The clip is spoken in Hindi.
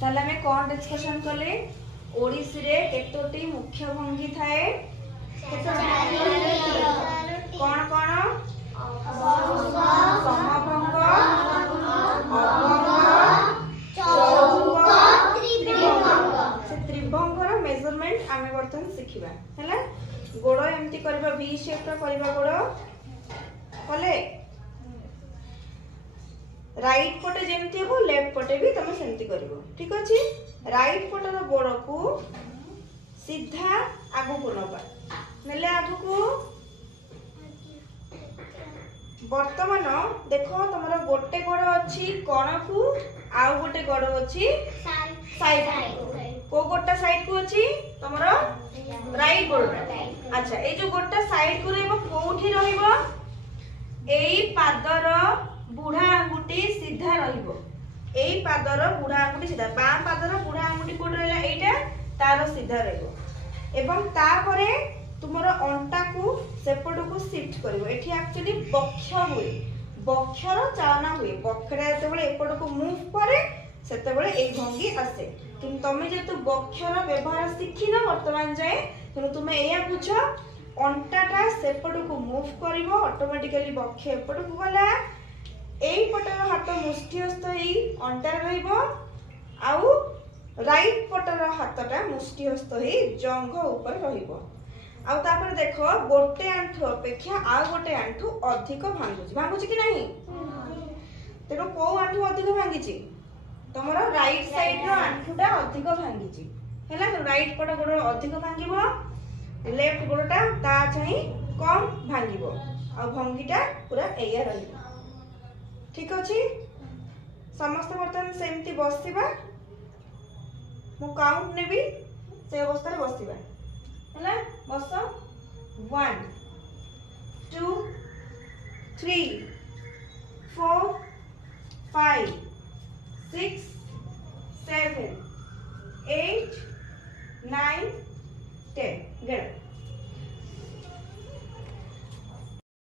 ताले हमें कौन डिस्कशन कले ओडिसी रे केतोटी मुख्य भंगी थाए कौन कौन समभंग से त्रिभंगर मेजरमेंट आमे बर्तन सिखिबा हैला गोड़ एमती करबा वी शेप रो करबा गोड़ कले राइट पटे जेमती हो लेफ्ट पटे भी तुम सेमती करिवो ठीक अछि राइट पटर गोड़ को सीधा आगु को नबा नेले आगु को वर्तमान देखो तुमरा गोटे गोड़ अछि कोण को आउ गोटे गोड़ अछि साइड को गोटा साइड को अछि तुमरा राइट गोड़ अच्छा ए जो गोटा साइड को रहबो कोठी रहइबो एई पादर बुढ़ा आंगुठी सीधा रहिबो एई पादर बुढ़ा आंगुठी सीधा बाम पादर बुढ़ा आंगुठी कोड रहला एटा तार सीधा रहइबो एवं तापरे तुमरो अंटा को सेपट को शिफ्ट करिवो एठी एक्चुअली बक्ष हुए बक्षर चालना हुए बक्षरा जेतेबेले एपट को मूव करे सेतेबेले एई भंगी आसे किंतु तमे जेतु बक्षर व्यवहार शिखिना वर्तमान जाए तेनु तुमे एया बुझो अंटाटा सेपट को मूव करिवो ऑटोमेटिकली बक्ष एपट को गला एई पटर हाथ मुष्टिहस्त एई अंटार रहइबो आउ राइट पटर हाथटा मुष्टिहस्त एई जंघ ऊपर रहइबो आउ तापर देखो गोटे आंठू अपेक्षा आ गोटे आंठू अधिक भांगुची कि नहीं तेनो को आंठू अधिक भांगीची तमरो राइट साइड रो आंठूटा अधिक भांगीची हैला तो राइट पट गोड़ अधिक भांगीबो लेफ्ट गोड़टा ता चाहि कम भांगीबो आ भंगीटा पूरा एया रहइबो ठीक अछि समस्त बर्तन सेमती बसिबा मु काउंट नेबी से अवस्था रे बसिबा हैला बस 1 2 3 4 5 6 7 8 9 10 गेट